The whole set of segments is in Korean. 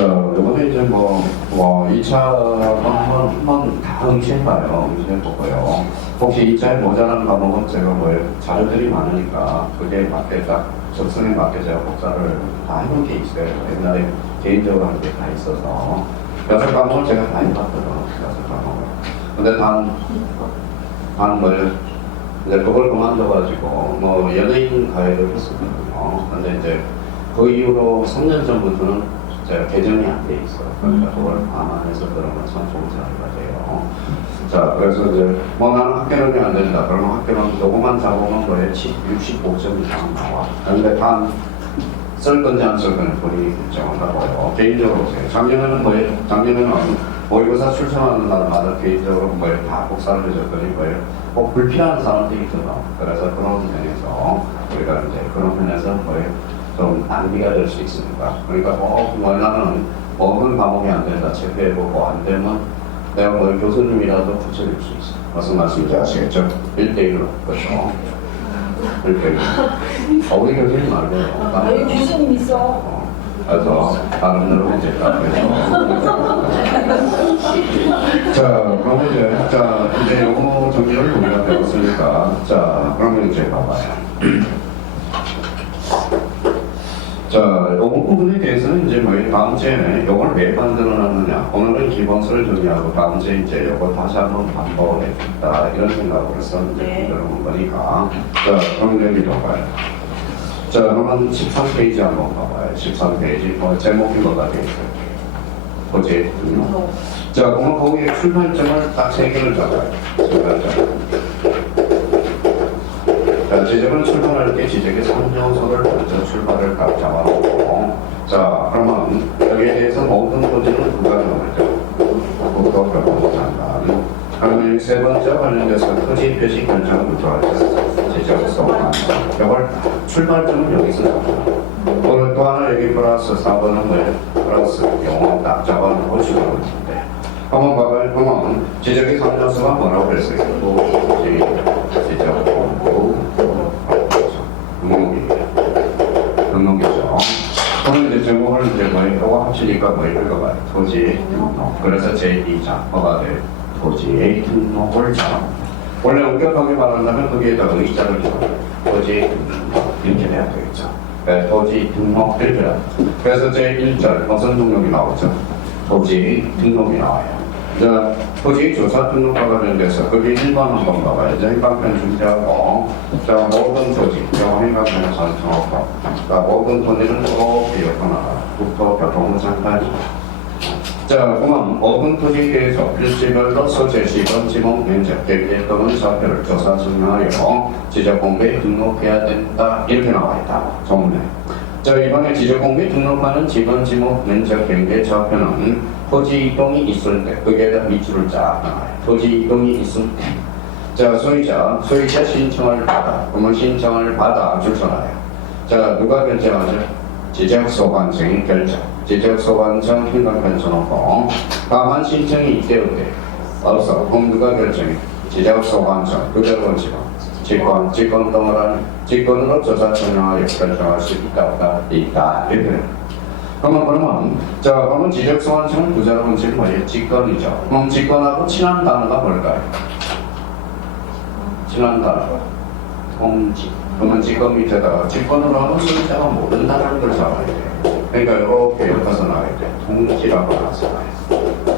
이번에 이제 2차가 한번 다 응시해봐요. 응시해보고요. 혹시 2차에 모자란 과목은 제가 자료들이 많으니까 그게 맞게 딱 적성에 맞게 제가 복사를 다 해놓은 게 있어요. 옛날에 개인적으로 한 게 다 있어서 6과목을 제가 다 해봤거든요. 6과목을. 근데 이제 그걸 그만둬가지고 연예인 가해를 했었거든요. 근데 이제 그 이후로 3년 전부터는 제가 개정이 안 돼 있어요. 그러니까 그걸 감안해서 그런 건 참 좋은 생각이에요. 자, 그래서 이제 나는 학교론이 안 된다. 그러면 학교론 요거만 잡으면 65점 이상 나와. 그런데 단 쓸 건지 안 쓸 건지 본인이 결정한다고요. 개인적으로 보세요. 작년에는 모의고사 출전하는 날마다 개인적으로 다 복사를 해줬더니 꼭 불필요한 사람들이 있거든. 그래서 그런 면에서 우리가 이제 그런 면에서 좀 낭비가 될 수 있습니다. 그러니까 나는 먹은 과목이 안 된다 체크해보고 안 되면 내가 교수님이라도 붙여줄 수 있어. 무슨 말씀인지 아시겠죠? 1대1로 그렇죠? 1대1. 우리 교수님 말고요. 여기 교수님 있어. 그래서 다른 데로 이제 가면서 자, 그러면 이제 영어 정리를 우리가 배웠으니까 그러면 이제 봐봐요. 자, 요거 부분에 대해서는 이제 다음 주에 요걸 왜 만들어놨느냐. 오늘은 기본서를 정리하고 다음 주에 이제 요거 다시 한번 반복해야겠다. 이런 생각으로 해서 이제 만들어놓은 거니까. 자, 그럼 여기 봐봐요. 자, 그러면 13페이지 한번 봐봐요. 13페이지. 제목이 뭐가 되어 있어요? 프로젝트요. 자, 그러면 거기에 출발점을 딱 3개를 잡아요. 출발점. 자, 지적은 출발할 때 지적의 3요소를 먼저 출발을 딱 잡아놓고, 자, 그러면 여기에 대해서 모든 문제는 누가 정하죠? 국토 교통 장관. 그러면 세 번째 관련돼서 토지 표시 결정부터 하죠. 지적 소관. 이걸 출발점은 여기서 잡아요. 오늘 또 하나 여기 플러스 4번은 플러스 영어 딱 잡아놓고 시작을 했는데. 한번 봐봐요. 그러면 지적의 3요소가 뭐라고 그랬어요? 지적, 등록이죠. 그럼 이제 제목을 이제 이거 합치니까 읽어봐요. 토지 등록. 그래서 제2장 뭐가 돼요? 토지 등록을 잡아. 원래 엄격하게 말한다면 거기에다가 의자를 잡아요. 토지 등록 이렇게 돼야 되겠죠. 네, 토지 등록 이렇게 돼요. 그래서 제1절 무슨 등록이 나오죠? 토지 등록이 나와요. 자, 토지 조사 등록과 관련돼서 거기 1번 한번 봐봐요. 행방편 중지하고, 자, 모든 토지, 행방편을 설정하고, 자, 모든 토지는 꼭 기억하나, 국토교통부 장관이. 자, 그러면 모든 토지에 대해서 일지별로 소재, 시범, 지목, 면적, 대비에 또는 좌표를 조사 증명하여 지적공부에 등록해야 된다. 이렇게 나와 있다. 정문에. 자, 이번에 지적공부에 등록하는 지번, 지목, 면적, 경계, 좌표는 토지 이동이 있을 때, 거기에다 밑줄을 쫙 나와요. 토지 이동이 있을 때. 자, 소유자 신청을 받아. 그러면 신청을 받아 주소나요. 자, 누가 결정하죠? 지적소관청이 결정. 지적소관청 행정편 써놓고, 다만 신청이 있대요. 없어. 그럼 누가 결정해? 지적소관청. 그대로 직권으로 조사 청량하여 결정할 수 있다, 없다, 있다. 이렇게. 그러면 지적소관청은 부자로 본칙이 뭐예요? 직권이죠. 그럼 직권하고 친한 단어가 뭘까요? 친한 단어. 통지. 그러면 직권 밑에다가 직권으로 하면 소유자가 모른다는 걸 잡아야 돼요. 그러니까 이렇게 엮어서 나와야 돼요. 통지라고 나와서 나와요.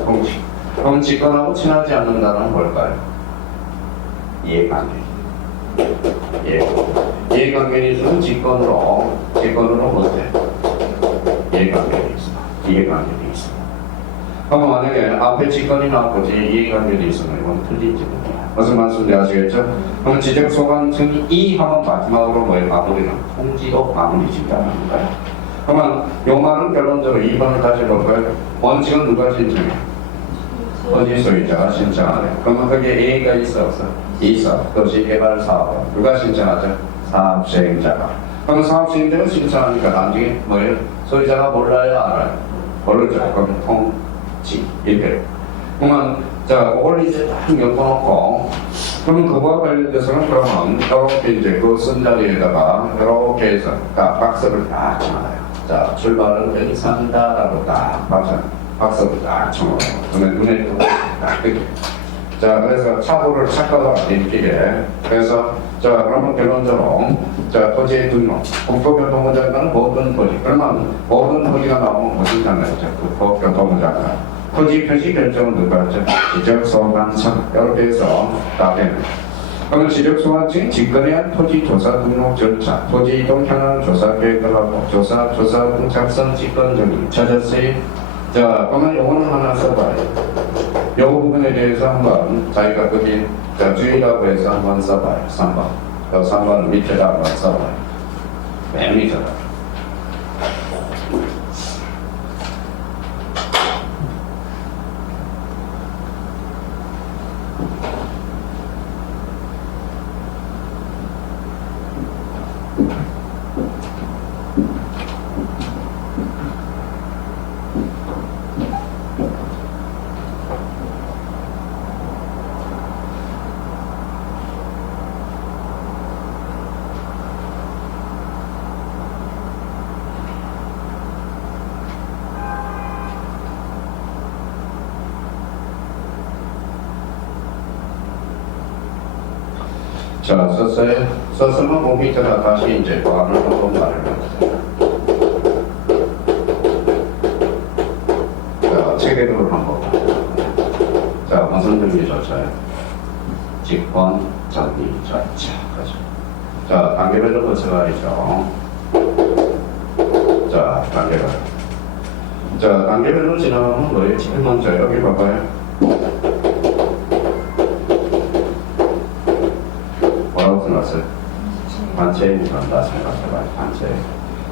통지. 그럼 직권하고 친하지 않는 단어는 뭘까요? 이해관계. 이해관계는 있으면 직권으로 못해. 이해관계이 있어. 그럼 만약에 앞에 직권이 나왔고 뒤에 이해관계도 있으면 이건 틀린 질문이야. 무슨 말씀인지 아시겠죠? 그럼 지적소관청이 이 하면 마지막으로 마무리는 통지로 마무리 짓다는 거예요. 그러면 요 말은 결론적으로 2번을 다시 볼까요? 원칙은 누가 신청해? 토지 소유자가 신청하네. 그러면 거기에 A가 있어 없어? 있어. 도시개발사업 누가 신청하죠? 사업시행자가. 그럼 사업시행자가 신청하니까 나중에 소유자가 몰라요, 알아요? 모르죠. 그럼 통지 이렇게. 그러면 그걸 이제 딱 엮어놓고, 그럼 그거와 관련돼서는 그러면 이렇게 이제 그 쓴 자리에다가 이렇게 해서 박스를 딱 쳐놔요. 자, 출발은 여기 산다라고 딱 박수를 딱 쳐놓아요. 그러면 눈에 딱 뜨게. 자, 그래서 착오를 착각을 안 일으키게. 그래서, 자, 그러면 결론적으로, 자, 토지의 등록. 국토교통부장관은 모든 토지. 그러면 모든 토지가 나오면 무슨 장관이죠? 국토교통부장관. 토지 표시 결정은 누가 하죠? 지적소관청. 이렇게 해서 답변을. 그러면 지적소관청이 직권에 토지 조사 등록 절차, 토지 이동 현황 조사 계획을 하고, 조사 등 작성 직권 등이 찾았어요. 자, 그러면 요거는 하나 써봐요. 요 부분에 대해서 한번 자기가 거기 주의라고 해서 한번 써봐요. 3번. 요 3번 밑에다 한번 써봐요. 맨 밑에다. 자, 썼어요? 썼으면 그 밑에다 다시 이제 과를 한번 말해보세요. 자, 체계도를 한번. 자, 무슨 등기 절차예요? 직권, 정리 절차. 그죠? 자, 단계별로 거쳐가야죠. 자, 단계별. 자, 단계별로 지나가면 뭐예요? 제일 먼저 여기 봐봐요. 단체입니다. 생각해봐요. 단체.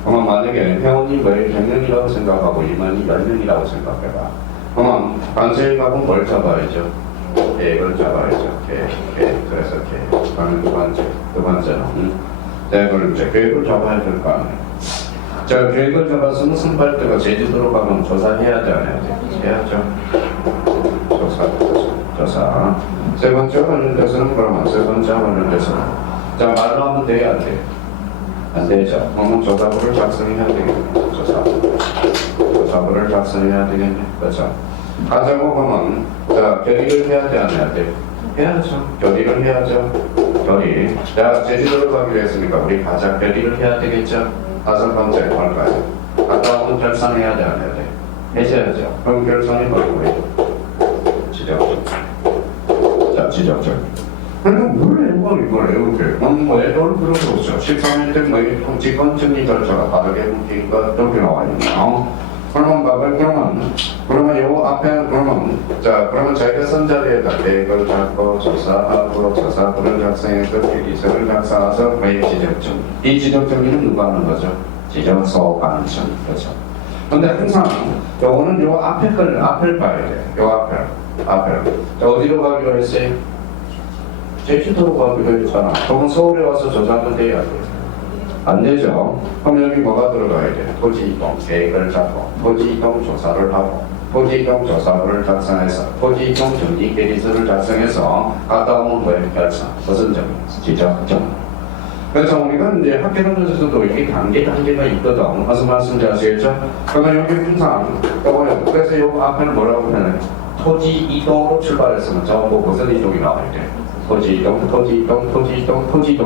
그러면 만약에 회원이 뭘 100명이라고 생각하고 임원이 10명이라고 생각해봐. 그러면 단체에 가면 뭘 잡아야죠? 계획을 잡아야죠. 계획. 그래서 계획. 그러면 두 번째는 계획을 잡아야 될 거 아니에요. 자, 계획을 잡았으면 선발대가 제주도로 가면 조사해야 돼, 안 해야 돼? 해야죠. 조사. 세 번째 관련돼서는 그러면 세 번째 관련돼서는 자, 말로 하면 돼야 안 돼? 안 되죠. 그러면 조사부를 작성해야 되겠네. 조사부를 작성해야 되겠네. 그렇죠. 가자고 하면, 자, 결의를 해야 돼, 안 해야 돼? 해야죠. 결의를 해야죠. 결의. 자, 제주도를 가기로 했으니까 우리 가자. 결의를 해야 되겠죠. 다섯 번째, 뭘까요? 갔다 오면 결산해야 돼, 안 해야 돼? 해줘야죠. 그럼 결산이 뭐예요? 지적적. 자, 지적적. 그럼 뭘 이걸 이렇게 왜 이걸 그러고 13일 때 직권 정리 절차가 다르게 묶이니까 이렇게 나와 있네요. 그러면 봐봐요. 그러면 요 앞에 그러면 자기가 쓴 자리에다 계획을 잡고 조사부를 작성해서 기기서를 작성해서 매일 지적정. 이 지적정리는 누가 하는 거죠? 지적소관청. 그렇죠. 근데 항상 요거는 요 앞에 앞을 봐야 돼. 요 앞을. 자, 어디로 가기로 했어요? 제주도로 가기로 했잖아. 그럼 서울에 와서 조사도 돼야 돼. 안 되죠. 그럼 여기 뭐가 들어가야 돼? 토지 이동 계획을 잡고, 토지 이동 조사를 하고, 토지 이동 조사부를 작성해서, 토지 이동 정리 계획서를 작성해서 갔다 오면 뭐예요? 결산. 무슨 점? 지적점. 그래서 우리가 이제 학교 다니면서도 이게 단계가 있거든. 무슨 말씀인지 아시겠죠? 그러면 여기 항상 떠봐요. 그래서 요 앞에는 뭐라고 하냐면 토지 이동으로 출발했으면 전부 무슨 이동이 나와야 돼? 토지 이동이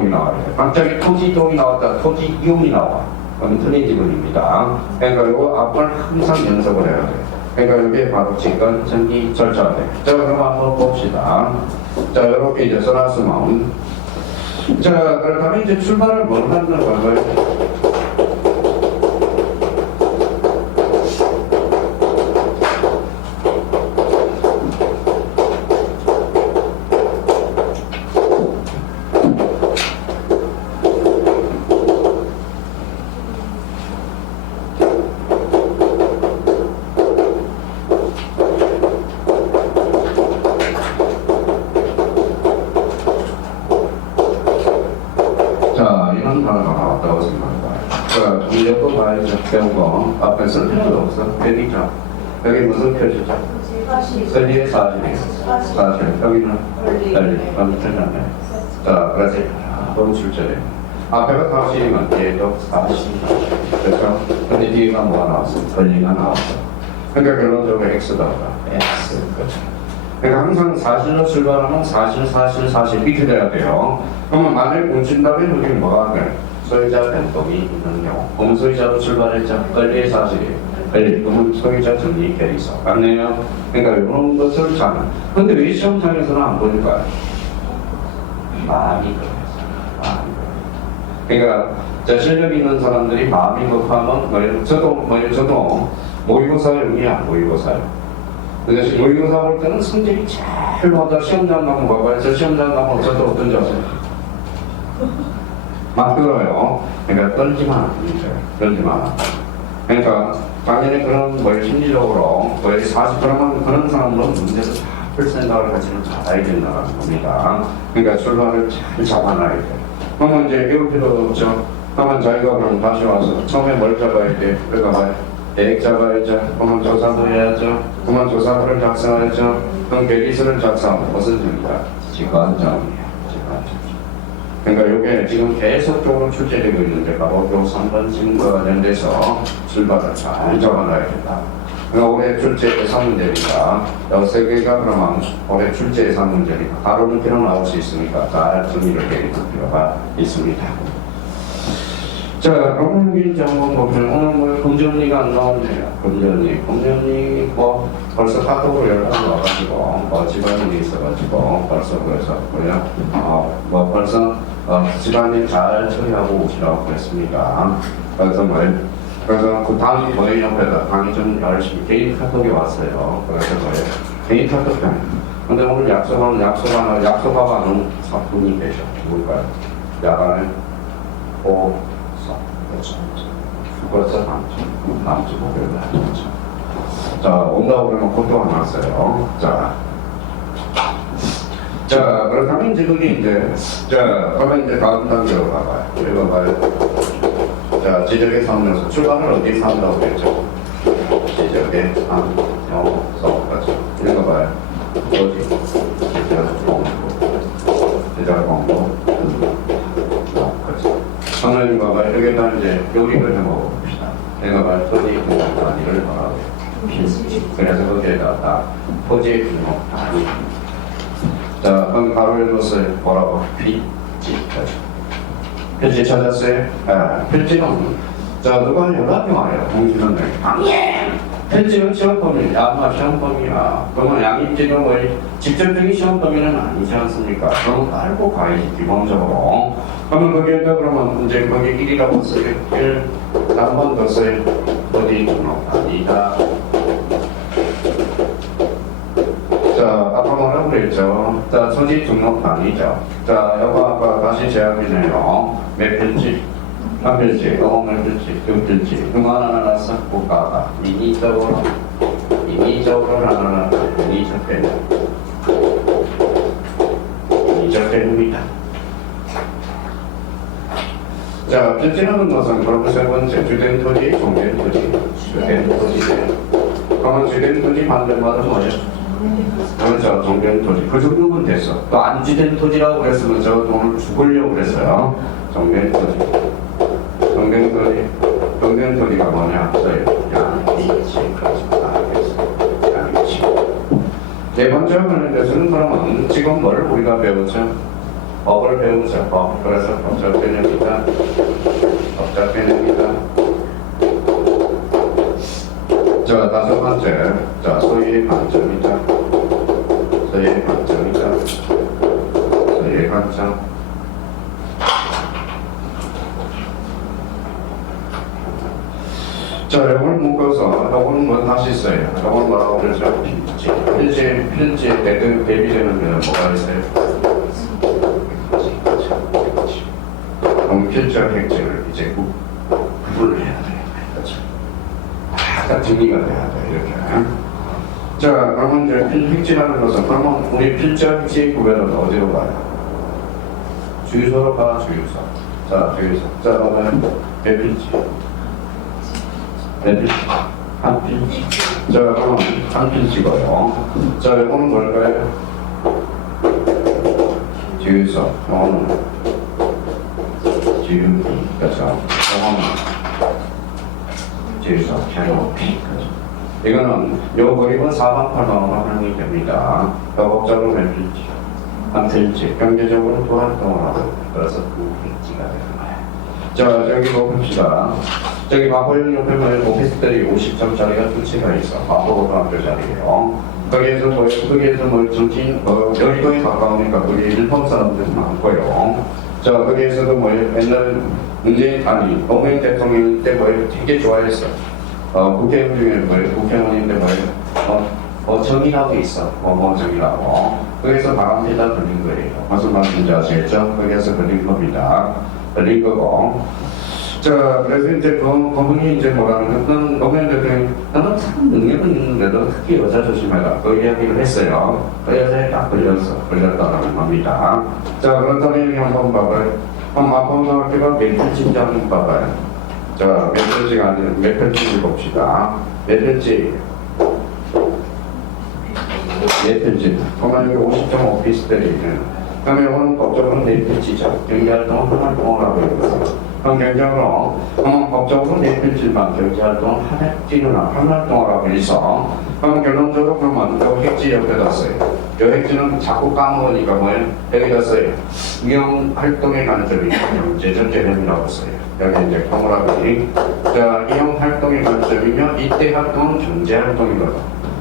나와야 돼. 갑자기 토지 이동이 나왔다, 토지 이용이 나와. 그건 틀린 지문입니다. 그러니까 이거 앞을 항상 연습을 해야 돼. 그러니까 이게 바로 직권 정리 절차가 돼. 자, 그럼 한번 봅시다. 자, 이렇게 이제 써놨으면. 자, 그렇다면 이제 출발을 뭘 하는 건가요? 배우고 앞에 쓸 필요도 없어. 여기죠. 여기 무슨 표시죠? 설리의 사실이에요. 사실. 여기는 권리. 그럼 틀렸네. 자, 그래서 너무 출제돼. 앞에가 사실이면 뒤에도 사실. 그렇죠? 근데 뒤에가 뭐가 나왔어? 권리가 나왔어. 그러니까 결론적으로 X다. X. 그렇죠. 그러니까 항상 사실로 출발하면 사실 이렇게 돼야 돼요. 그러면 만약에 본진답에 여기 뭐가 돼? 소유자 변동이 있는 경우. 공소유자로 출발했죠. 권리의 사실이에요. 권리. 그러면 소유자 전리 계리서. 맞네요. 그러니까 이런 것을 잘. 근데 왜 시험장에서는 안 보일까요? 마음이 그래서. 그러니까 자, 실력 있는 사람들이 마음이 급하면 뭐예요? 저도 모의고사용이야. 모의고사용. 근데 모의고사 볼 때는 성적이 제일 먼저 시험장 가면 봐봐요. 저 시험장 가면 어쩌다 어떤지 아세요? 막 들어요. 그러니까 떨지 마. 떨지 마. 그러니까 당연히 그런 심리적으로 사실 그런 사람들은 문제를 다 풀 생각을 가지고 잡아야 된다는 겁니다. 그러니까 출발을 잘 잡아놔야 돼. 그러면 이제 배울 필요 없죠. 그러면 자기가 그럼 다시 와서 처음에 뭘 잡아야 돼? 그러니까 봐요. 계획 잡아야죠. 그러면 조사도 해야죠. 그러면 조사를 작성해야죠. 그럼 계기서를 작성하면 무슨 중이다? 직관점이에요. 직관점. 그러니까 이게 지금 계속적으로 출제되고 있는데 바로 요 3번 질문과 관련돼서 출발을 잘 잡아놔야 된다. 그러니까 올해 출제 예상 문제니까 이 세 개가 그러면 올해 출제 예상 문제니까 다루는 필요 나올 수 있으니까 잘 정리를 해야 필요가 있습니다. 자, 그럼 이제 한번 보면 오늘 금전리가 안 나오네요. 금전리 뭐 벌써 카톡으로 연락이 와가지고 집안일이 있어가지고 벌써 그래서 뭐 벌써 집안일 잘 처리하고 오시라고 그랬습니다. 그래서 그 다음이 뭐예요? 옆에다 강의 좀 열심히 개인 카톡이 왔어요. 그래서 뭐예요? 개인 카톡 편. 근데 오늘 약속하고 하는 사분이 계셔. 누굴까요? 야간에 그래서 다음 주 목요일에 하죠. 자, 온다고 그러면 고통 안 왔어요. 자, 그렇다면 이제 그게 이제, 그러면 이제 다음 단계로 가봐요. 읽어봐요. 자, 지적의 상명서. 출발을 어디서 한다고 그랬죠? 지적의 상명서. 그렇죠. 읽어봐요. 어디? 지적 공부. 그렇죠. 선생님 봐봐요. 여기다 이제 요리를 해먹어봅시다. 내가 말 토지 분목 단위를 뭐라고 해요? 필지. 그래서 거기에다가 토지 분목 단위. 자, 그럼 바로 읽었어요. 뭐라고? 필지. 필지 찾았어요? 필지는 자, 누가 연락이 와요. 공지는데 필지는 시험범위야. 아마 시험범위야. 그러면 양입지는 뭐 직접적인 시험범위는 아니지 않습니까? 그럼 알고 가야지 기본적으로. 그러면 거기에다 그러면 이제 거기 1이라고 써요. 1 한 번 더 써요. 어디 아니다. 자, 아까 뭐라고 그랬죠? 자, 소지 등록 단위죠. 자, 여거 아까 다시 제약이네요. 몇 필지? 한 필지, 몇 필지, 두 필지. 그만 하나 났어? 국가가. 인위적으로 나눠놨다. 인위적대입니다. 자, 필지라는 것은 그럼 세 번째, 주된 토지, 종된 토지. 주된 토지. 그러면 주된 토지 반대말은 뭐예요? 그렇죠. 종된 토지. 그 정도면 됐어. 또 안 주된 토지라고 그랬으면 저 돈을 죽으려고 그랬어요. 종된 토지. 종된 토지가 뭐냐? 양이치. 양이치. 네 번째 관련돼서는 그러면 지금 뭘 우리가 배우죠? 법을 배우죠. 법. 그래서 법적 개념이다. 법적 개념이다. 자, 다섯 번째. 자, 소유의 관점이다. 소유의 관점이다. 소유의 관점. 자, 이걸 묶어서, 이거는 뭐 다시 써요. 이건 뭐라고 그러죠? 필지에 대비되는 데는 뭐가 있어요? 그럼 필지와 핵지를 이제 구분을 해야 돼요. 그렇죠? 다 정리가 돼야 돼, 이렇게. 자, 그러면 이제 핵지라는 것은, 그러면 우리 필지와 핵지의 구별은 어디로 가요? 주유소로 가, 주유소. 자, 주유소. 자, 그러면 몇 필지? 몇 필지? 한 필지. 자, 그러면 한 필지고요. 자, 이거는 뭘까요? 주유소. 지우기, 그렇죠? 지우서 캐로피, 그렇죠? 이거는 요 그림은 사방팔방으로 활용이 됩니다. 법적으로 맺힐지, 안 될지, 경제적으로 또 활동을 하고, 그래서 그 백지가 되는 거예요. 자, 저기 봅시다. 저기 마포역 옆에 보면 오피스텔이 50점짜리가 두 채가 있어. 마포고등학교 자리에요. 거기에서 정치인, 여의도에 가까우니까 거기 일본 사람들 많고요. 자, 거기에서도 옛날 노무현 대통령 때 되게 좋아했어. 국회의원 중에 국회의원인데 정의라고 있어. 정의라고. 거기서 바람피다 걸린 거예요. 무슨 말인지 아시겠죠? 거기에서 걸린 겁니다. 걸린 거고. 자, 그래서 이제 그분이 이제 뭐라는 건, 노무현 대통령이 나는 참 능력은 있는데도 특히 여자 조심해라. 그 이야기를 했어요. 그 여자에 딱 걸렸다라는 겁니다. 자, 그렇다면 여기 한번 봐봐요. 마포고등학교가 몇 편인지 한번 봐봐요. 자, 몇 편지가 아니라 몇 편지인지 봅시다. 몇 편지? 몇 편지? 그러면 여기 50점 오피스텔이 있는. 그러면 이거는 법적으로는 4편지죠. 경제활동은 하나동을 하고 있어요. 경제적으로 법적으로 4편지만 경제활동은 하나동을 하고 있어. 그럼 결론적으로 그러면 요 핵지 옆에다 써요. 요 핵지는 자꾸 까먹으니까 뭐예요? 여기다 써요. 이용활동의 관점이 경제적 개념이라고 써요. 여기 이제 동그라미. 자, 이용활동의 관점이면 이때 활동은 경제활동이거든.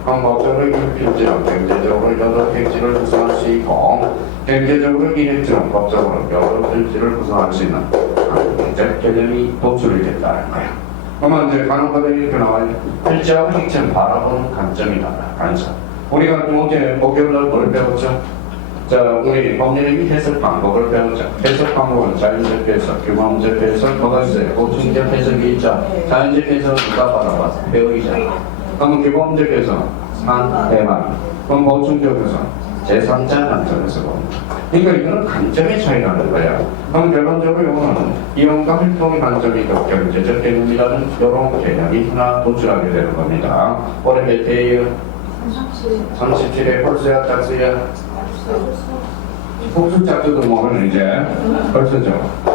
그럼 법적으로 1편지는 경제적으로 여러 핵지를 구성할 수 있고, 경제적으로 이 핵지는 법적으로 여러 편지를 구성할 수 있는 경제적 개념이 도출이 됐다는 거야. 그러면 이제 간혹가다가 이렇게 나와요. 필지하고 핵지는 바라보는 관점이 달라. 관점. 우리가 어제 목요일날 뭘 배웠죠? 자, 우리 법률의 해석 방법을 배우자. 해석 방법은 자연적 해석, 규범적 해석, 뭐가 있어요? 보충적 해석이 있죠. 자연적 해석은 누가 바라봐? 배우이잖아. 그럼 규범적 해석, 상대만. 그럼 보충적 해석, 제3자 관점에서 봅니다. 그러니까 이거는 관점의 차이라는 거야. 그럼 결론적으로 이거는 이용과 활동의 관점이 더 경제적 개념이라는 이런 개념이 하나 도출하게 되는 겁니다. 올해 몇 회예요? 37회 홀수야, 짝수야? 복수짝수도 뭐는 이제 벌써죠.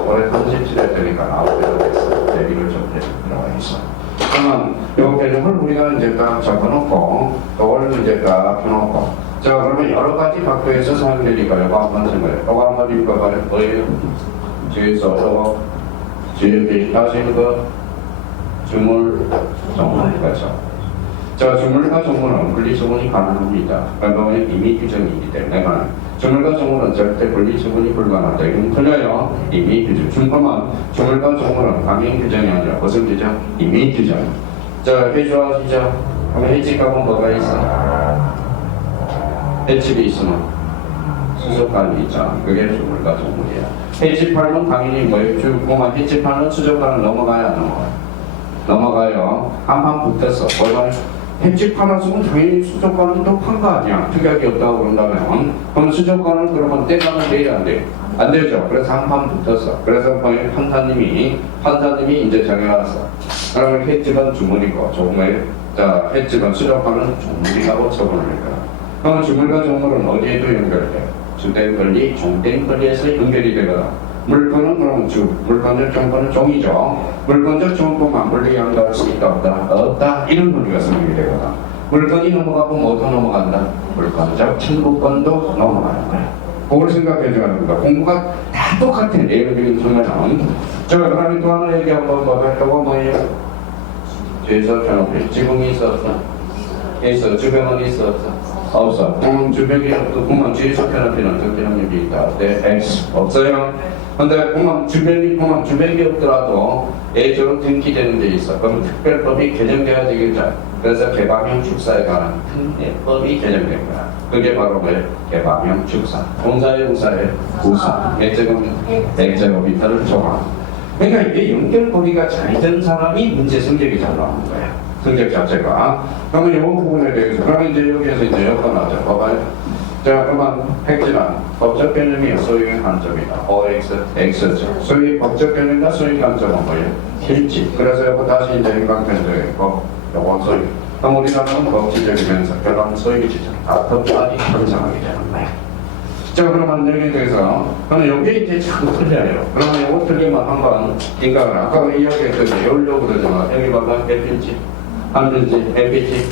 올해 37회 되니까 9회가 됐어. 대비를 좀 들어가 있어. 그러면 이 개념을 우리가 이제 딱 적어놓고, 그걸 이제 딱 펴놓고, 자, 그러면 여러 가지 각도에서 사용되니까 이거 한번 생각해요. 이거 한번 읽어봐요. 뭐예요? 뒤에서 저거, 뒤에 대신하시는 거, 주물, 정물, 그렇죠. 자, 주물과 정물은 분리수분이 가능합니다. 그러면 이미 규정이기 때문에 주물과 정물은 절대 분리수분이 불가능하다. 이건 틀려요. 이미 규정. 중범은 주물과 정물은 강행 규정이 아니라 무슨 규정? 이미 규정. 자, 해주하시죠. 그러면 해집값은 뭐가 있어? 해집이 있으면 수족관이 있잖아. 그게 주물과 정물이야. 해집하면 당연히 뭐예요? 주고만 해집하면 수족관을 넘어가야 안 넘어가요. 넘어가요. 한판 붙었어. 뭐가 햄집 하나 쓰면 당연히 수족관은 또 판 거 아니야. 특약이 없다고 그런다면. 그럼 수족관은 그러면 떼가면 돼야 안 돼? 안 되죠. 그래서 한판 붙었어. 그래서 판사님이 이제 정해놨어. 그러면 횟집은 주물이고, 자, 횟집은 수족관은 종물이라고 처분을 할 거야. 그럼 주물과 종물은 어디에도 연결돼? 주된 권리, 종된 권리에서 연결이 되거든. 물건은 그럼 물건적 정보는 종이죠. 물건적 정보만 물리 연결할 수 있다 없다? 없다. 이런 논리가 성립이 되거든. 물건이 넘어가고 뭐도 넘어간다? 물건적 청구권도 넘어가는 거야. 그걸 생각해 줘야 됩니다. 공부가 다 똑같아. 내용적인 측면은. 자, 그다음에 또 하나 얘기 한번 봐봐요. 이거 뭐예요? 뒤에서 편업해. 지붕이 있어 없어? 있어. 주변은 있어 없어? 없어. 주변이 없고 보면 뒤에서 편업해는 등기능력이 있다. 네, X 없어요. 근데 보면 주변이 없더라도 예적으로 등기되는 데 있어. 그럼 특별법이 개정돼야 되겠죠. 그래서 개방형 축사에 관한 특례법이 개정된 거야. 그게 바로 뭐예요? 개방형 축사. 동사의 우사의 우사. 액제로미터를 조망. 그러니까 이게 연결고리가 잘 된 사람이 문제 성적이 잘 나오는 거야. 성적 자체가. 그러면 이 부분에 대해서 그러면 이제 여기에서 이제 엮어놨죠. 봐봐요. 자, 그러면 핵지는 법적 개념이 소유의 관점이다. OX, X죠. 소유의 법적 개념이나 소유의 관점은 뭐예요? 필지. 그래서 이거 다시 이제 인간편적이고, 요건 소유. 그럼 우리나라는 법치적이면서 결혼 소유지죠. 다법까지 형성하게 되는 거야. 자, 그러면 여기에 대해서, 그러면 여기에 이제 자꾸 틀려요. 그러면 이거 틀리면 한번, 그러니까 아까 이야기했듯이 열려고 그러잖아. 여기 봐봐, 몇 필지? 한 필지, 몇 필지?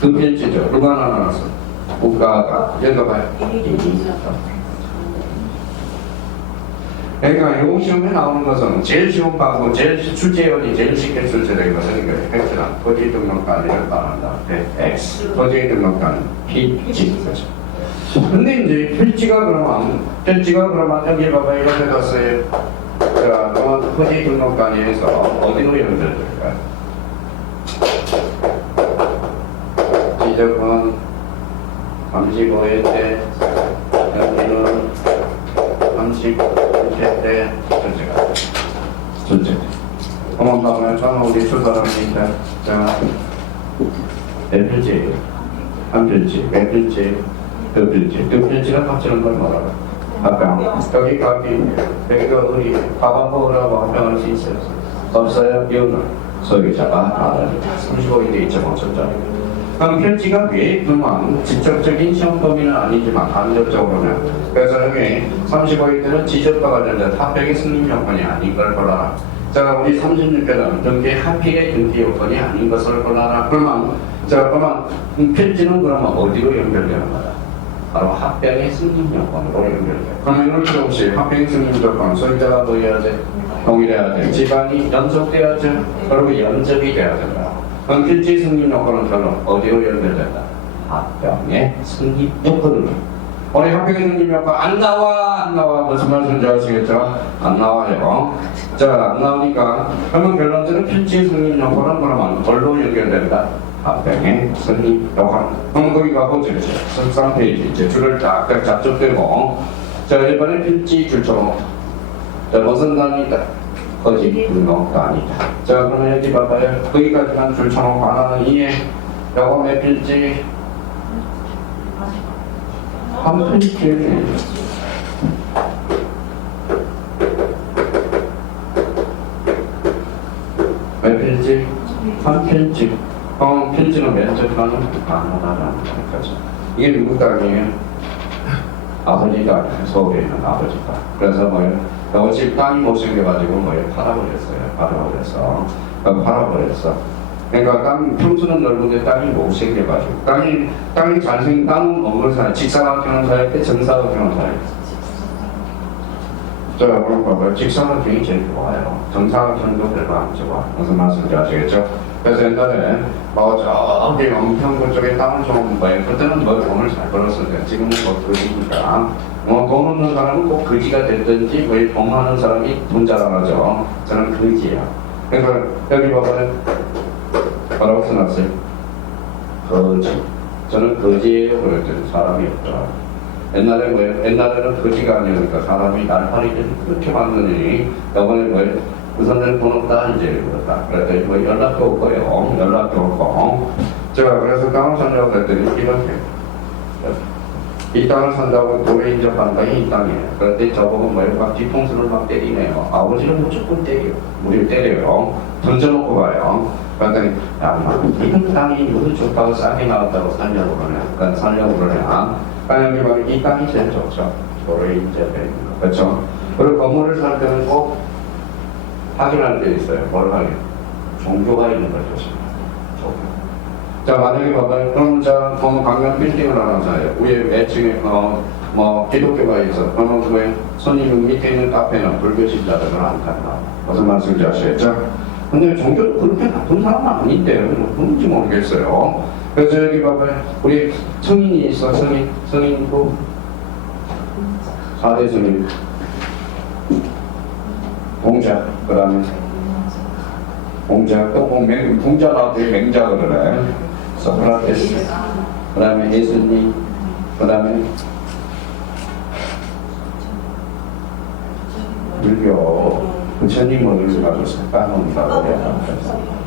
두 필지죠. 누가 하나 나왔어? 국가가. 여기가 봐요. 그러니까 요 시험에 나오는 것은 제일 쉬운 방법, 제일 출제원이 제일 쉽게 출제된 것은 이거예요. 팩트랑 토지 등록관리를 말한다. X. 토지 등록관 필지. 그렇죠. 근데 이제 필지가 그러면 여기 봐봐 이렇게 뒀어요. 자, 그러면 토지 등록관리에서 어디로 연결될까요? 지적은 35회 때 여기는 30회 때 전체가 그만 봐봐요. 저는 우리 출사람이니까 자, 몇 필지? 한 필지, 몇 필지? 두 필지. 두 필지는 합치는 걸 말하라. 합병. 여기 가기 여기가 우리 과반복이라고 합병할 수 있어요? 없어요? 이유는 소유자가 다릅니다. 35인데 2.5천짜리. 그럼 필지가 왜 그만 직접적인 시험 범위는 아니지만 간접적으로는 그래서 여기 35일들은 지적과 관련된 합격의 승인 요건이 아닌 걸 골라라. 자, 우리 36개는 등기 합격의 등기 요건이 아닌 것을 골라라. 그러면 필지는 그러면 어디로 연결되는 거야? 바로 합격의 승인 요건으로 연결돼. 그러면 이럴 필요 없이 합격의 승인 요건 소유자가 뭐 해야 돼? 동일해야 돼. 기반이 연속돼야죠. 그리고 연적이 돼야 된다. 그럼 필지 승인 요건은 저는 어디로 연결된다? 합병의 승인 요건으로. 우리 합병의 승인 요건 안 나와 무슨 말인지 아시겠죠? 안 나와요. 자, 안 나오니까 그러면 결론적으로 필지 승인 요건은 그러면 뭘로 연결된다? 합병의 승인 요건. 그럼 거기 가보죠. 13페이지 이제 줄을 딱 잡족되고 자, 이번에 필지 줄처럼 자, 무슨 단위다? 토지 등록관이다. 자, 그러면 여기 봐봐요. 거기까지만 줄처럼 관하는 이해. 요거 몇 필지? 한 필지. 몇 필지? 한 필지. 필지는 면적하는 가능하다는 거죠. 이게 누구 땅이에요? 아버지가 서울에 있는 아버지가. 그래서 뭐예요? 집 땅이 못생겨가지고 뭐예요? 팔아버렸어. 그러니까 평수는 넓은데 땅이 못생겨가지고 땅이 잘생긴 땅은 어느 사람? 직사각형을 사야 돼? 정사각형을 사야 돼? 자, 그럼 봐봐요. 직사각형이 제일 좋아요. 정사각형도 별로 안 좋아. 무슨 말씀인지 아시겠죠? 그래서 옛날에 저기 영평구 쪽에 땅을 좀 뭐예요? 그때는 뭐 돈을 잘 벌었을 때 지금은 뭐 그지니까 돈 없는 사람은 꼭 그지가 됐든지 뭐 돈 많은 사람이 돈 자랑하죠. 저는 그지야. 그래서 여기 봐봐요. 뭐라고 써놨어요? 거지. 저는 거지예요. 그랬더니 사람이 없더라. 옛날에 뭐예요? 옛날에는 거지가 아니니까 사람이 날파리를 그렇게 만드니 이번에 뭐예요? 그 선생님 돈 없다 이제 그렇다. 그랬더니 뭐 연락도 없고요. 연락도 없고. 제가 그래서 땅을 산다고 그랬더니 이렇게 이 땅을 산다고 도에 인접한다 이 땅이에요. 그랬더니 저보고 뭐예요? 막 뒤통수를 막 때리네요. 아버지는 무조건 때려요. 우리를 때려요. 던져놓고 가요. 그랬더니 야, 이런 땅이 무슨 좋다고 싸게 나왔다고 살려고 그러냐. 그러니까 살려고 그러냐. 여기 보면 이 땅이 제일 좋죠. 도에 인접해 있는 거. 그렇죠? 그리고 건물을 살 때는 꼭 확인할 때 있어요. 뭘 확인? 종교가 있는 걸 조심해요. 종교. 자, 만약에 봐봐요. 그럼 자, 강남 빌딩을 하나 사요. 위에 매층에 기독교가 있어. 그러면 그거에 손님 밑에 있는 카페는 불교 신자들은 안 간다. 무슨 말씀인지 아시겠죠? 근데 종교도 그렇게 나쁜 사람은 아닌데 뭔지 모르겠어요. 그래서 여기 봐봐요. 우리 성인이 있어. 성인이고 4대 성인. 공자, 그 다음에 공자, 또 공자가 되게 맹자 그러네. 소크라테스, 그 다음에 예수님, 그 다음에 불교 부처님을 가지고 석가모니라고 해요.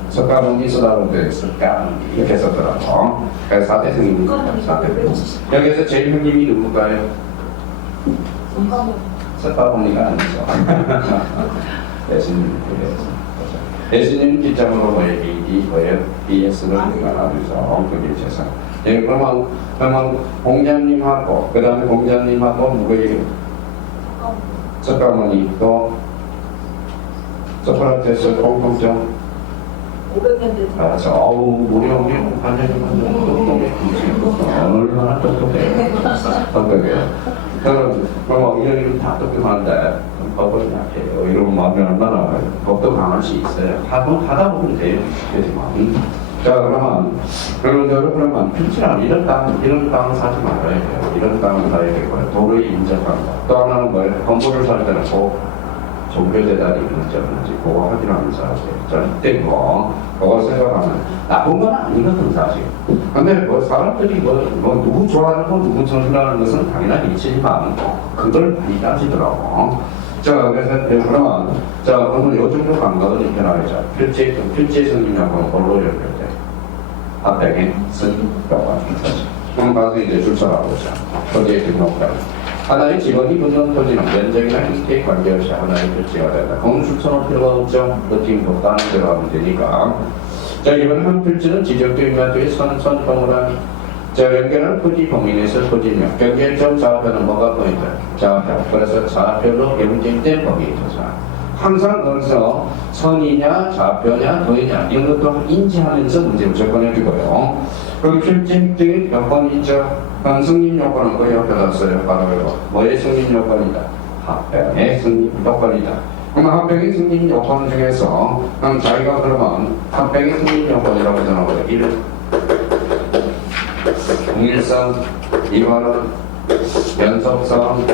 석가모니 쓰라고 돼 석가모니 이렇게 썼더라고. 그래서 4대 스님입니다. 4대. 여기서 제일 형님이 누굴까요? 석가모니가 아니죠. 예수님. 예수님 뒷장으로 뭐예요? BS를 말하면서 그게 죄송. 예, 그러면 공자님하고, 그 다음에 공자님하고 누구예요? 석가모니 또 소크라테스 공통점 500년 된 저 우리 반장님 얼마나 똑똑해. 그럼 이런 다 똑똑한데 법은 약해요. 이러면 마음이 얼마나 법도 강할 수 있어요. 하다 보면 돼요. 되지만. 자, 그러면 필치란 이런 땅을 사지 말아야 돼요. 이런 땅을 사야 되고요. 도를 인정한다. 또 하나는 뭐예요? 건물을 살 때는 꼭 종교재단이 있는지 없는지 그거 확인하면서 하세요. 절대 그거 생각하면 나쁜 건 아니거든 사실. 근데 사람들이 누구 좋아하는 누구 전술하는 것은 당연한 이치지만 그걸 많이 따지더라고. 자, 그러면 요즘도 감각을 입혀놔야죠. 필체 승리냐고 뭘로 연결돼? 앞에 승리라고 그럼 가서 이제 줄서라고 하죠. 거기에 등록까지. 하나의 직원이 붙는 토지는 면적이나 형태에 관계없이 하나의 필지가 된다. 그건 출처는 필요가 없죠. 느낌도 다른 대로 하면 되니까. 자, 이번 한 필지는 지적된 면적의 선동을 한 연결하는 토지 범위에서 토지명. 경계점 좌표는 뭐가 포인트? 좌표. 그래서 좌표로 연결된 범위에서 항상 거기서 선이냐 좌표냐 도이냐 이런 것도 인지하면서 문제 무조건 해주고요. 그리고 필지 획득의 요건이 있죠. 승립 요건은 그 옆에다 써요. 바로 이거. 뭐의 승립 요건이다? 합병의 승립 요건이다. 그럼 합병의 승립 요건 중에서 자기가 그러면 합병의 승립 요건이라고 전하고요. 1. 동일성, 2번은 연속성,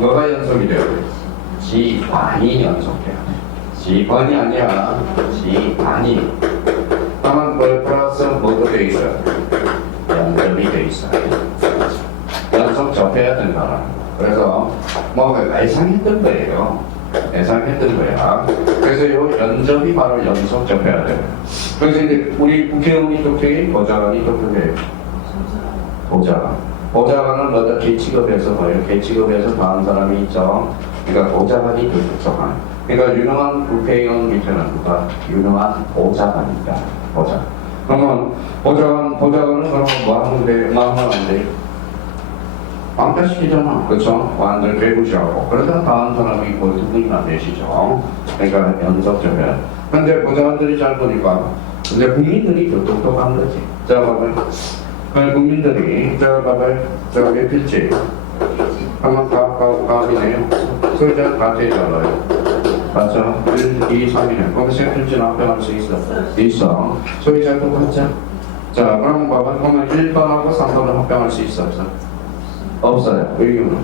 뭐가 연속이 돼요? 지반이 연속돼야 돼. 지반이 아니야. 지반이. 다만 플러스 뭐도 돼 있어요? 연접이 돼 있어요. 연속 접해야 된다는 거. 그래서 예상했던 거예요. 예상했던 거야. 그래서 이 연접이 바로 연속 접해야 돼요. 그래서 이제 우리 국회의원이 독특해, 보좌관이 독특해. 보좌관은 뭐다? 계치급에서 뭐예요? 계치급에서 더한 사람이 있죠. 그러니까 보좌관이 독특한. 그러니까 유능한 국회의원 밑에는 누가? 유능한 보좌관이다. 그러면 보좌관은 그러면 뭐 하면 돼? 뭐 하면 안 돼? 방패시키잖아. 그쵸? 완전 괴구시하고. 그러다가 다음 사람이 뭐 두 분이나 되시죠. 그러니까 연속적이야. 근데 보좌관들이 잘 보니까, 근데 국민들이 더 똑똑한 거지. 자, 봐봐요. 국민들이, 몇 필지? 한번 갑이네요. 소유자 다 되잖아요. 맞죠? 1, 2, 3이네. 거기 세 필지는 합병할 수 있어. 있어. 소유자도 같죠? 자, 그럼 봐봐. 그러면 1번하고 3번을 합병할 수 있어, 없어? 없어요. 이유는?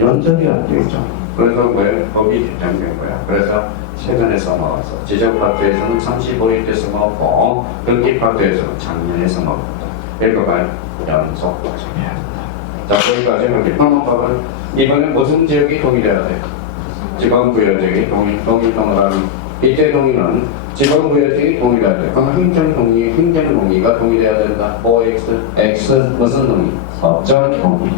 연전이 안 되죠. 그래서 왜 법이 개정된 거야. 그래서 최근에 써먹어서 지정파트에서는 35일 때 써먹고 등기파트에서는 작년에 써먹었다. 읽어봐요. 연속 과정해야 된다. 자, 거기까지 여기 방법은 이번에 무슨 지역이 동일해야 돼? 지방부여지역이 동일하는 이때 동의는 지방부여지역이 동일해야 돼. 그럼 행정동의가 동일해야 된다. OX, X 무슨 동의? 법적 동의.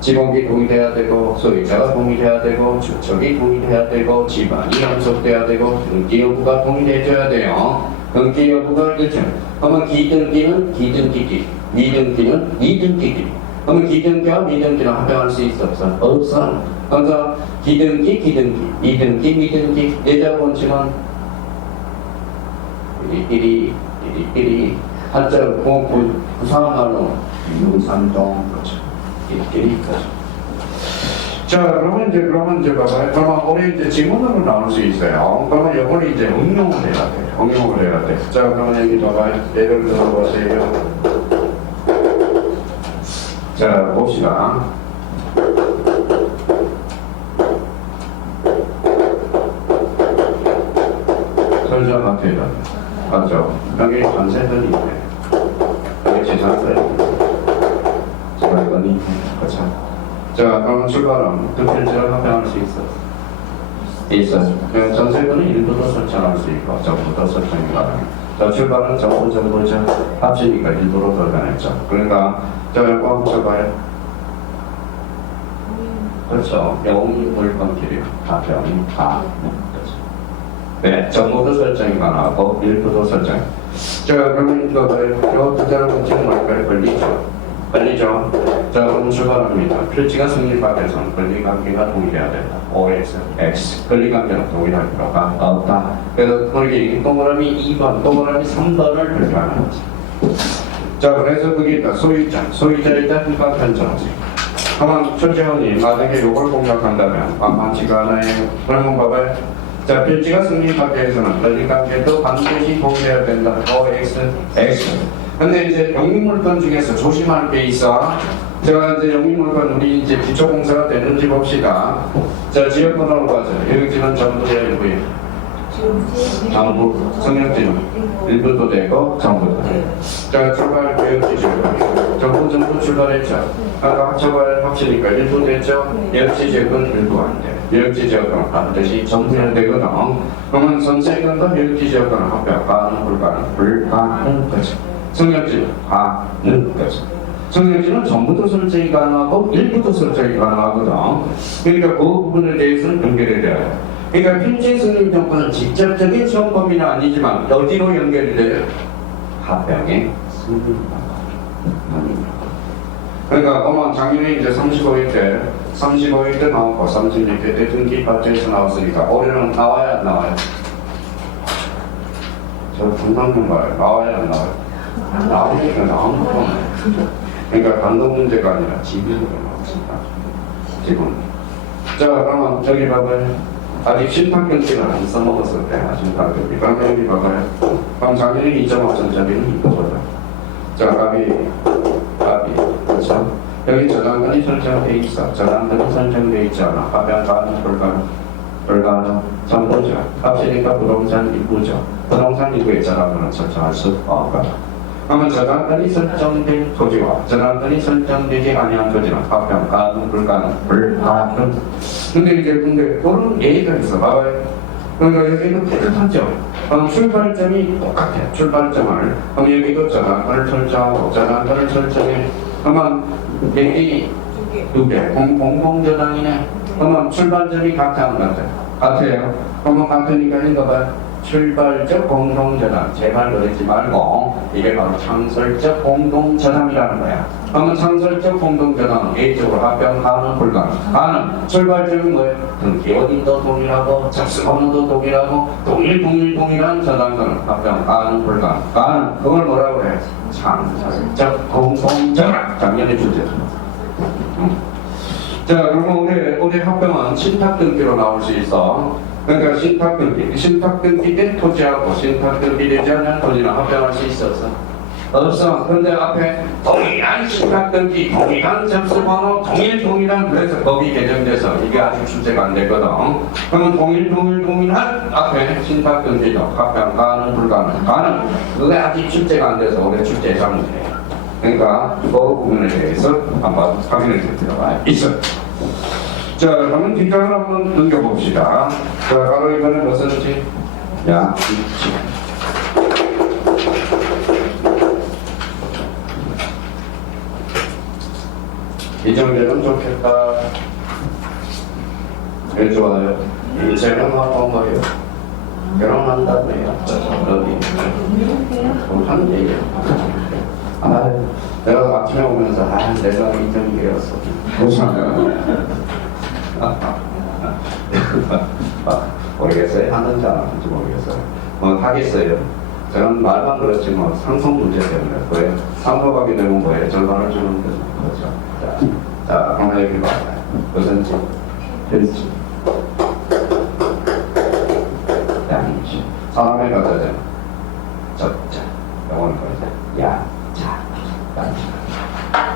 지방이 동일해야 되고 소유자가 동일해야 되고 주척이 동일해야 되고 지방이 연속돼야 되고 등기 여부가 동일해져야 돼요. 등기 여부가 그렇죠. 그러면 기등기는 기등기지, 미등기는 미등기지. 그러면 기등기와 미등기는 합병할 수 있어 없어? 없어. 그러니까 기등기, 미등기, 내자 원칙은 이리 한자로 구상한 말로 유산동 거죠. 이리 거죠. 자, 그러면 이제 봐봐요. 그러면 우리 이제 지문으로 나올 수 있어요. 그러면 이걸 이제 응용을 해야 돼. 자, 그러면 여기 봐봐요. 예를 들어 보세요. 자, 봅시다. 설정 마트에다. 맞죠? 여기 관세들이 있네. 여기 재산세요. 재산권이 그렇죠. 자, 그럼 출발은 등필지를 합병할 수 있어요. 전세금은 1부도 설정할 수 있고 전부도 설정이 가능해요. 자, 출발은 전부죠. 합치니까 1부로 들어가냈죠. 그러니까 자, 이거 한번 쳐봐요. 그렇죠. 영이 물건끼리 합병이 다. 네, 전부도 설정이 가능하고 일부도 설정. 자, 그러면 이거 두 자로 붙이는 뭘까요? 걸리죠. 자, 그럼 출발합니다. 필지가 성립하면서는 권리관계가 동일해야 된다. OX, X. 권리관계는 동일할 필요가 없다. 그래서 거기 동그라미 2번, 동그라미 3번을 발표하는 거지. 자, 그래서 거기 있다. 소유자이자 휘가 편정지. 한번 최재원이 만약에 이걸 공략한다면 만만치가 않아요. 그러면 봐봐요. 자, 필지가 성립하기 위해서는 권리관계도 반드시 동일해야 된다. OX, X. 근데 이제 영미물건 중에서 조심할 게 있어. 제가 이제 영미물건 우리 이제 기초공사가 되는지 봅시다. 자, 지역번호로 가죠. 여기 지금 전부야 일부예요. 전부. 성역지는 일부도 되고 전부도 되고. 자, 출발 교육지죠. 전부 출발했죠. 아까 합치니까 일부 됐죠. 역지 지역은 일부 안 돼. 역지 지역은 반드시 전부해야 되거든. 그러면 선생님과 역지 지역은 합격하는 불가는 거죠. 성역지는 가는 거죠. 성역지는 전부도 설정이 가능하고 일부도 설정이 가능하거든. 그러니까 그 부분에 대해서는 연결이 돼요. 그러니까 필지 승인 조건은 직접적인 시험 범위는 아니지만 어디로 연결이 돼요? 합병의 승인 그러니까 어머 작년에 이제 35일 때 나오고 36일 때 등기 발전에서 나왔으니까 올해는 나와야 안 나와요? 저 중간좀 봐요. 나와야 안 나와요? 나오니까 나오는 거 그러니까 단독 문제가 아니라 지금으로 나왔습니다. 지금. 자, 그러면 저기 봐봐요. 아직 심판경기를 안 써먹었을 때 심판경기. 그럼 여기 봐봐요. 그럼 작년에 2.5천짜리는 이거거든. 자, 갑이 그렇죠? 여기 저당권이 설정돼 있어. 저당권이 설정돼 있잖아. 하면 가는 불가능 전부죠. 합치니까 부동산 일부죠. 부동산 일부에 저당권은 설정할 수 없거든. 그러면 저당권이 설정된 토지와 저당권이 설정되지 아니한 토지는 합병 가능 불가능. 근데 그런 예의가 있어. 봐봐요. 그러니까 여기는 비슷하죠. 그럼 출발점이 똑같아요. 출발점을. 그럼 여기도 저당권을 설정하고 저당권을 설정해. 그러면 여기 두 개. 공공저당이네. 그러면 출발점이 같아요? 같아요. 그러면 같으니까 이거 봐요. 출발적 공동저당. 제발 그러지 말고 이게 바로 창설적 공동저당이라는 거야. 그러면 창설적 공동저당은 A쪽으로 합병 가능 불가능. 가능. 출발점이 뭐예요? 등기 어디도 동일하고 접수번호도 동일하고 동일한 저당권은 합병 가능 불가능. 가능. 그걸 뭐라고 그래? 창설적 공동저당. 작년에 주제. 자, 그러면 올해 합병은 신탁등기로 나올 수 있어. 그러니까 신탁등기 때 토지하고 신탁등기 되지 않은 토지는 합병할 수 있었어? 없어. 그런데 앞에 동일한 신탁등기, 동일한 접수번호, 동일한 그래서 법이 개정돼서 이게 아직 출제가 안 됐거든. 그러면 동일한 앞에 신탁등기도 합병 가능 불가능. 가능. 그게 아직 출제가 안 돼서 올해 출제 예정돼. 그러니까 그 부분에 대해서 한번 확인해 줄 필요가 있어. 자, 그러면 뒷장을 한번 넘겨봅시다. 자, 바로 이번에 무슨지? 양입지. 이 정도는 좋겠다. 왜 좋아요? 인생은 어떤 거예요? 결혼한다고요. 어디? 한 얘기예요. 내가 아침에 오면서 내가 이정이었어. 모르겠어요. 하는지 안 하는지 모르겠어요. 하겠어요. 저는 말만 그렇지 상성 문제 때문에 왜 상호하게 되면 뭐예요? 절반을 주는 거죠. 자, 그럼 여기 봐봐요. 무슨지? 필지. 양이지. 사람의 가자잖아. 적자. 영어는 거죠.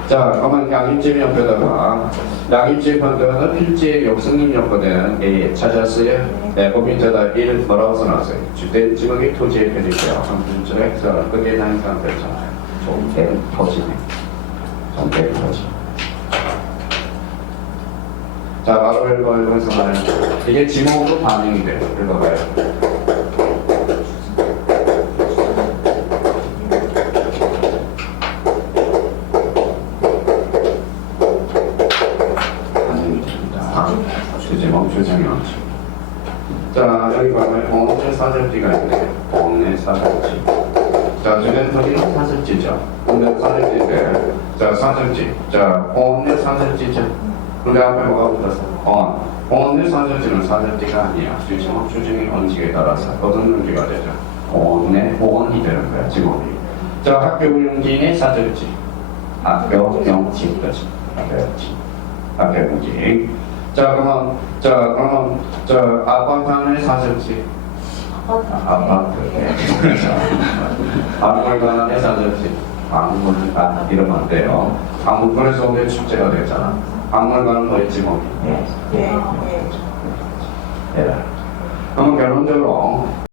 자, 그러면 양입집 옆에다가 양입집 한다는 필지의 역승립 요건에는 A 찾았어요. 네, 고민자다 1 뭐라고 써놨어요? 주된 지역의 토지의 편이고요. 한분줄에 해서는 끝에 나인 상태잖아요. 종된 토지네. 종된 토지. 자, 바로 읽어서 말해요. 이게 지목으로 반영이 돼요. 읽어봐요. 자, 여기 보면 동네 사정지가 있네요. 동네 사정지. 나중에 거기는 사설지죠. 근데 사설지인데, 자, 사설지. 자, 공원의 사설지죠. 근데 앞에 뭐가 붙었어? 공원. 공원의 사설지는 사설지가 아니야. 주중의 원칙에 따라서 어떤 문제가 되죠? 공원의 공원이 되는 거야, 직업이. 자, 학교 운영진의 사설지. 학교 경직, 그렇지. 학교 경직. 학교 경직. 자, 그러면, 아파트 안에 사설지. 아파트. 박물관 안에 사설지. 박물관. 이러면 안 돼요. 박물관에서 오늘 축제가 됐잖아. 박물관은 뭐 있지, 뭐. 예. 예. 그러면 결론적으로